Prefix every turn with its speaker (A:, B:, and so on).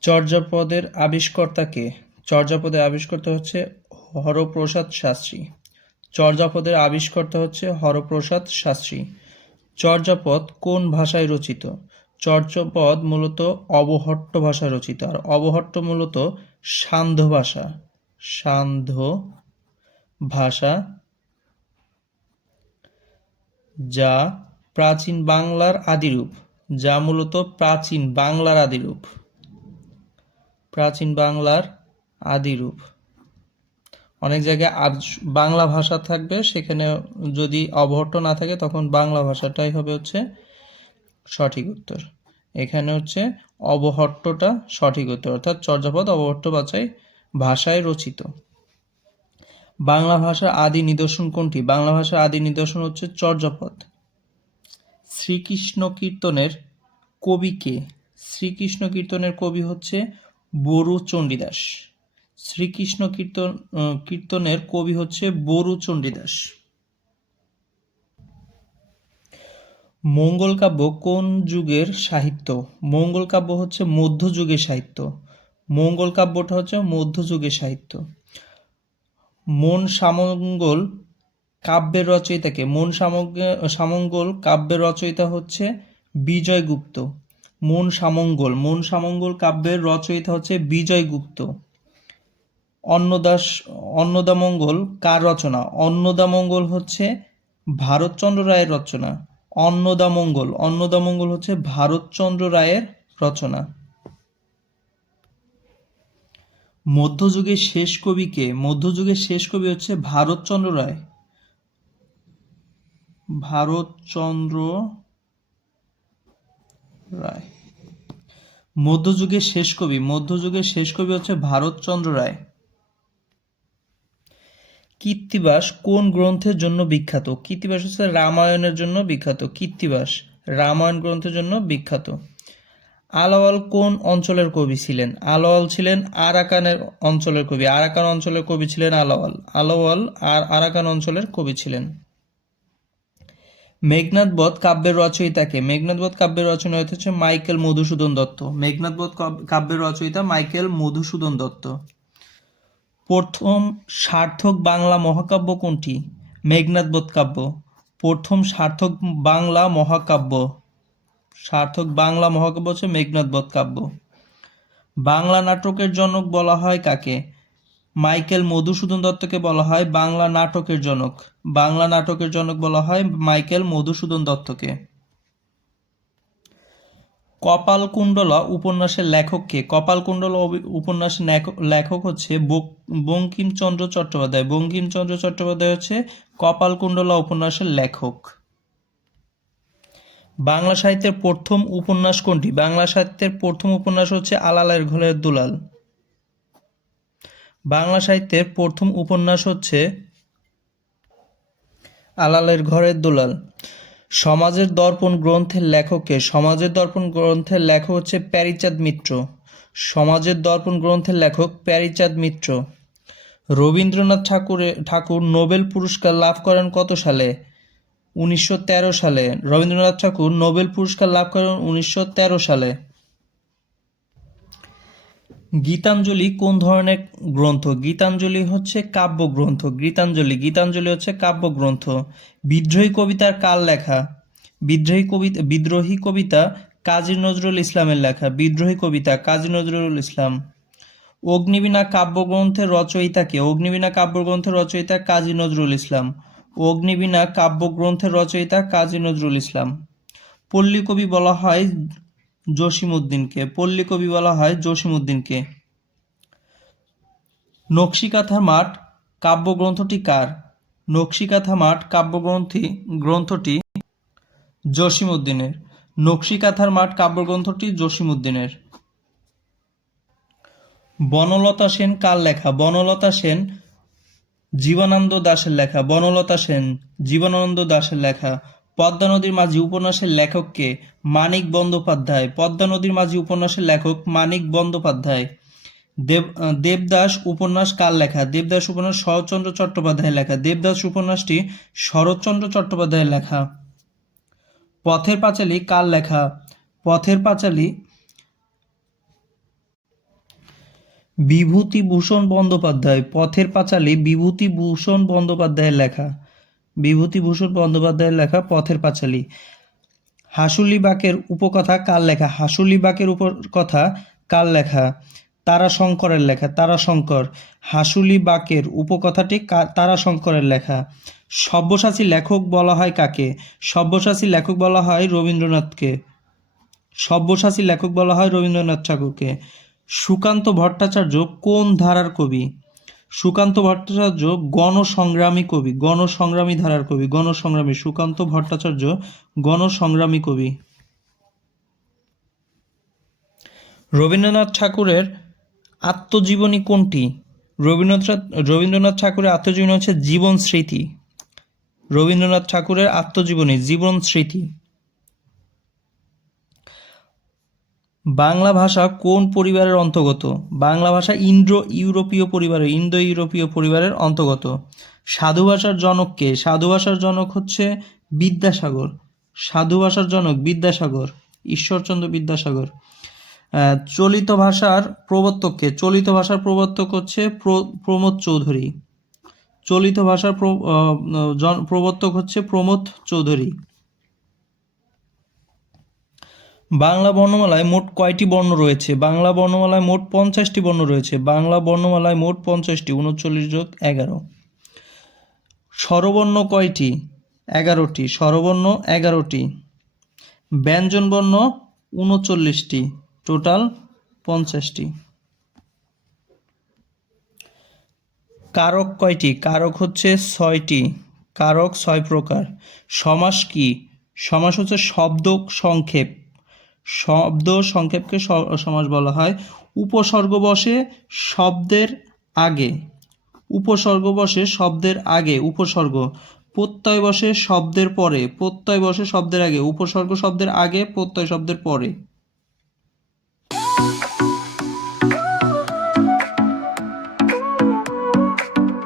A: চর্যাপদের আবিষ্কর্তা কে চর্যাপদের আবিষ্কর্তা হচ্ছে হরপ্রসাদ শাস্ত্রী। চর্যাপদের আবিষ্কর্তা হচ্ছে হরপ্রসাদ শাস্ত্রী। চর্যাপদ কোন ভাষায় রচিত? চর্যাপদ মূলত অবহট্ট ভাষায় রচিত। আর অবহট্ট মূলত সান্ধ্য ভাষা। সান্ধ্য ভাষা যা প্রাচীন বাংলার আদিরূপ। যা মূলত প্রাচীন বাংলার আদিরূপ। প্রাচীন বাংলার আদিরূপ অনেক জায়গায় বাংলা ভাষা থাকবে, সেখানে যদি অবহট্ট না থাকে তখন বাংলা ভাষাটাই হবে হচ্ছে সঠিক উত্তর। এখানে হচ্ছে অবহট্টটা সঠিক উত্তর, অর্থাৎ চর্যাপদ অবহট্ট বাছাই ভাষায় রচিত। বাংলা ভাষার আদি নিদর্শন কোনটি? বাংলা ভাষার আদি নিদর্শন হচ্ছে চর্যাপদ। শ্রীকৃষ্ণ কীর্তনের কবি কে? শ্রীকৃষ্ণ কীর্তনের কবি হচ্ছে বরু চণ্ডীদাস। শ্রীকৃষ্ণ কীর্তন কীর্তনের কবি হচ্ছে বরু চণ্ডীদাস। মঙ্গল কাব্য কোন যুগের সাহিত্য? মঙ্গল কাব্য হচ্ছে মধ্যযুগের সাহিত্য। মঙ্গল কাব্যটা হচ্ছে মধ্যযুগের সাহিত্য। মন সামঙ্গল কাব্যের রচয়িতাকে, মন সামঙ্গ- সামঙ্গল কাব্যের রচয়িতা হচ্ছে বিজয়গুপ্ত। মন সামঙ্গল মন সামঙ্গল কাব্যের রচয়িতা হচ্ছে বিজয়গুপ্ত অন্নদাস, অন্নদামঙ্গল কার রচনা? অন্নদামঙ্গল হচ্ছে ভারতচন্দ্র রায়ের রচনা। অন্নদামঙ্গল অন্নদামঙ্গল হচ্ছে ভারতচন্দ্র রায়ের রচনা। মধ্যযুগের শেষ কবিকে, মধ্যযুগের শেষ কবি হচ্ছে ভারতচন্দ্র রায়। ভারতচন্দ্র রায়। মধ্যযুগের শেষ কবি, মধ্যযুগের শেষ কবি হচ্ছে ভারতচন্দ্র রায়। কীর্তিবাস কোন গ্রন্থের জন্য বিখ্যাত? কীর্তিবাস হচ্ছে রামায়ণের জন্য বিখ্যাত। কীর্তিবাস রামায়ণ গ্রন্থের জন্য বিখ্যাত। আলাওয়াল কোন অঞ্চলের কবি ছিলেন? আলাওয়াল ছিলেন আরাকানের অঞ্চলের কবি। আরাকান অঞ্চলের কবি ছিলেন আলাওয়াল। আলাওয়াল আর আরাকান অঞ্চলের কবি ছিলেন। মেঘনাদ বধ কাব্যের রচয়িতাকে। মেঘনাদ বধ কাব্যের রচনা হচ্ছে মাইকেল মধুসূদন দত্ত। মেঘনাদ বধ কাব্যের রচয়িতা মাইকেল মধুসূদন দত্ত। প্রথম সার্থক বাংলা মহাকাব্য কোনটি? মেঘনাদ বধ কাব্য। প্রথম সার্থক বাংলা মহাকাব্য। সার্থক বাংলা মহাকাব্য হচ্ছে মেঘনাদ বধ কাব্য। বাংলা নাটকের জনক বলা হয় কাকে? মাইকেল মধুসূদন দত্তকে বলা হয় বাংলা নাটকের জনক। বাংলা নাটকের জনক বলা হয় মাইকেল মধুসূদন দত্তকে। কপালকুণ্ডলা উপন্যাসের লেখককে কপালকুণ্ডলা উপন্যাসের লেখ- লেখক হচ্ছে বঙ্কিমচন্দ্র চট্টোপাধ্যায়। বঙ্কিমচন্দ্র চট্টোপাধ্যায় হচ্ছে কপালকুণ্ডলা উপন্যাসের লেখক। বাংলা সাহিত্যের প্রথম উপন্যাস কোনটি? বাংলা সাহিত্যের প্রথম উপন্যাস হচ্ছে আলালের ঘরের দুলাল। বাংলা সাহিত্যের প্রথম উপন্যাস হচ্ছে আলালের ঘরের দুলাল। সমাজের দর্পণ গ্রন্থের লেখককে সমাজের দর্পণ গ্রন্থের লেখক হচ্ছে প্যারিচাঁদ মিত্র। সমাজের দর্পণ গ্রন্থের লেখক প্যারিচাঁদ মিত্র। রবীন্দ্রনাথ ঠাকুরের ঠাকুর নোবেল পুরস্কার লাভ করেন কত সালে? উনিশশো তেরো সালে। রবীন্দ্রনাথ ঠাকুর নোবেল পুরস্কার লাভ করেন উনিশশো তেরো সালে। গীতাঞ্জলি কোন ধরনের গ্রন্থ? গীতাঞ্জলি হচ্ছে কাব্যগ্রন্থ। গীতাঞ্জলি গীতাঞ্জলি হচ্ছে কাব্যগ্রন্থ। বিদ্রোহী কবিতার কার লেখা? বিদ্রোহী কবিতা বিদ্রোহী কবিতা কাজী নজরুল ইসলামের লেখা। বিদ্রোহী কবিতা কাজী নজরুল ইসলাম। অগ্নিবীণা কাব্যগ্রন্থের রচয়িতাকে? অগ্নিবীণা কাব্যগ্রন্থের রচয়িতা কাজী নজরুল ইসলাম। অগ্নিবীণা কাব্যগ্রন্থের রচয়িতা কাজী নজরুল ইসলাম। পল্লী কবি বলা হয় জসিমউদ্দিনকে, পল্লী কবি বলা হয় জসিমউদ্দিনকে। নকশিকাথা মাঠ, কাব্যগ্রন্থটি কার? নকশিকাথা মাঠ, কাব্যগ্রন্থি, গ্রন্থটি জসিমউদ্দিনের। নকশিকাথার মাঠ, কাব্যগ্রন্থটি জসিমউদ্দিনের। বনলতা সেন কার লেখা? বনলতা সেন জীবনানন্দ দাশের লেখা। বনলতা সেন জীবনানন্দ দাশের লেখা। পদ্মা নদীর মাঝি উপন্যাসের লেখককে মানিক বন্দ্যোপাধ্যায়। পদ্মা নদীর মাঝি উপন্যাসের লেখক মানিক বন্দ্যোপাধ্যায়। দেব দেবদাস উপন্যাস কার লেখা? দেবদাস উপন্যাস শরৎচন্দ্র চট্টোপাধ্যায়ের লেখা। দেবদাস উপন্যাসটি শরৎচন্দ্র চট্টোপাধ্যায়ের লেখা। পথের পাঁচালী কার লেখা? পথের পাঁচালী বিভূতিভূষণ বন্দ্যোপাধ্যায়। পথের পাঁচালী বিভূতিভূষণ বন্দ্যোপাধ্যায়ের লেখা। বিভূতিভূষণ বন্দ্যোপাধ্যায়ের লেখা পথের পাঁচালী। হাসুলি বাকের উপকথা কার লেখা? হাসুলি বাকের উপকথা কার লেখা? তারাশঙ্করের লেখা। তারাশঙ্কর হাসুলি বাকের উপকথাটি কা- তারাশঙ্করের লেখা। সব্যসাচী লেখক বলা হয় কাকে? সব্যসাচী লেখক বলা হয় রবীন্দ্রনাথকে। সব্যসাচী লেখক বলা হয় রবীন্দ্রনাথ ঠাকুরকে। সুকান্ত ভট্টাচার্য কোন ধারার কবি? সুকান্ত ভট্টাচার্য গণসংগ্রামী কবি, গণসংগ্রামী ধারার কবি, গণসংগ্রামী সুকান্ত ভট্টাচার্য গণসংগ্রামী কবি। রবীন্দ্রনাথ ঠাকুরের আত্মজীবনী কোনটি? রবীন্দ্রনাথ রবীন্দ্রনাথ ঠাকুরের আত্মজীবনী হচ্ছে জীবন স্মৃতি। রবীন্দ্রনাথ ঠাকুরের আত্মজীবনী, জীবন স্মৃতি। বাংলা ভাষা কোন পরিবারের অন্তর্গত? বাংলা ভাষা ইন্দ্রো ইউরোপীয় পরিবারের ইন্দো ইউরোপীয় পরিবারের অন্তর্গত। সাধু ভাষার জনক কে? সাধু ভাষার জনক হচ্ছে বিদ্যাসাগর। সাধু ভাষার জনক বিদ্যাসাগর, ঈশ্বরচন্দ্র বিদ্যাসাগর। চলিত ভাষার প্রবর্তককে চলিত ভাষার প্রবর্তক হচ্ছে প্রমোদ চৌধুরী। চলিত ভাষার প্রবর্তক হচ্ছে প্রমোদ চৌধুরী। বাংলা বর্ণমালায় মোট কয়টি বর্ণ রয়েছে? বাংলা বর্ণমালায় মোট পঞ্চাশটি বর্ণ রয়েছে। বাংলা বর্ণমালায় মোট পঞ্চাশটি, উনচল্লিশ যোগ এগারো। স্বরবর্ণ কয়টি? এগারোটি। স্বরবর্ণ এগারোটি। ব্যঞ্জনবর্ণ উনচল্লিশটি। টোটাল পঞ্চাশটি। কারক কয়টি? কারক হচ্ছে ছয়টি। কারক ছয় প্রকার। সমাস কি? সমাস হচ্ছে শব্দ সংক্ষেপ। শব্দ সংক্ষেপকে সমাস বলা হয়। উপসর্গ বসে শব্দের আগে। উপসর্গ বসে শব্দের আগে, উপসর্গ। প্রত্যয় বসে শব্দের পরে। প্রত্যয় বসে শব্দের আগে, উপসর্গ শব্দের আগে, প্রত্যয় শব্দের পরে।